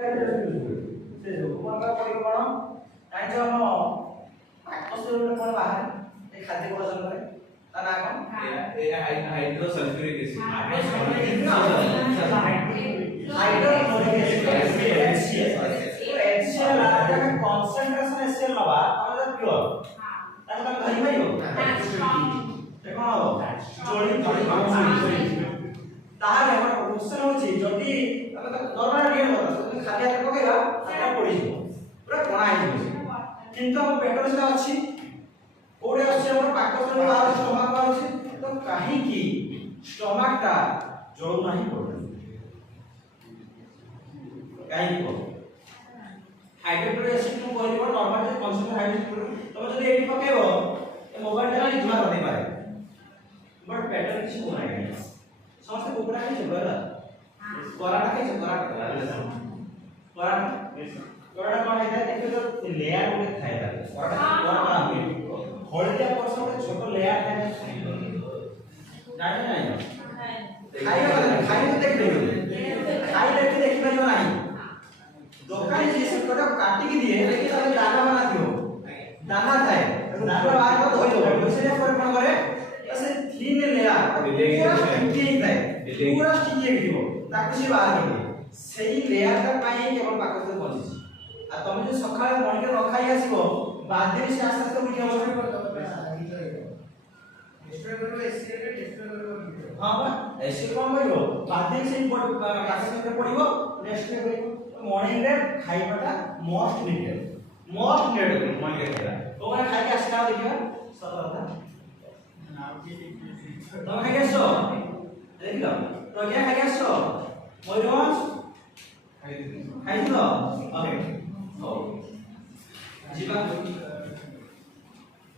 से जो कोन पड़िबो कोन काई जो हम पाकस्थल रे कोन बाहर ए खाद्य प्रदान करे ता ना कोन ए hydro sulphuric acid hydrochloric acid HCl आटा का कंसंट्रेशन HCl नबा हमर प्योर ताको हम धरि पाइबो देखो जोड़ी ताहारे हमर क्वेश्चन होची जदी हम नॉर्मल रिएक्ट करत खाली हाथ पकेबा आटा पड़ी जिवो पूरा कोणा हे जिवो किंतु हम पेट्रोल से अछि ओडे अछि हमर पाकस्थल बाहर स्टमक अछि तो काहे की स्टमक ता जोड़ नाही पड़े काहे को हाइड्रोक्लोरिक एसिड को कहलिबो नॉर्मल जे कंसंट्रेशन हाइड्रोक्लोरिक तमे जदी एटी पकेबो ए मोबाइल टा धुआ कर दे पारे बट पेट्रोल किछ कोना है समस्त कुकुड़ा के छबरा पराठा के पराठा कोन है देखो तो लेयर उठे थाए पराठा पराठा हुए हळदिया परसों एक छोटो लेयर थाए जाने नहीं खाई देख पाइबो नहीं दुकान जी से कोटा काटी के दिए लेकिन तमे दाना बना दियो दाना थाए दाना बाहर को धोई दो वैसे पर कोन करे ऐसे थीन लेयर पूरा स्टिकी थाए पूरा स्टिकी दियो ताकि से बाहर के सेही लेयर का पाई केवल पाकस्थल पहुंची आ तमे जो सकाळे मॉर्निंग न खाई आसीबो बादे से आस्ते आस्ते उठी हो टेस्ट करो एसीए के टेस्ट करो हां बा एसीए कोन करिवो बादे से पाकस्थल में पड़िवो नेक्स्ट में करिवो मॉर्निंग रे खाइबाटा मोस्ट नीडेड मॉर्निंग रे खाइबा तो मैं खाइ के आसना देखिबा सब କଥା तमे खाइ के आसो देखिलो प्रज्ञा खाइ के आसो मयूरभंज खाइ दिलो ओके हो जीवा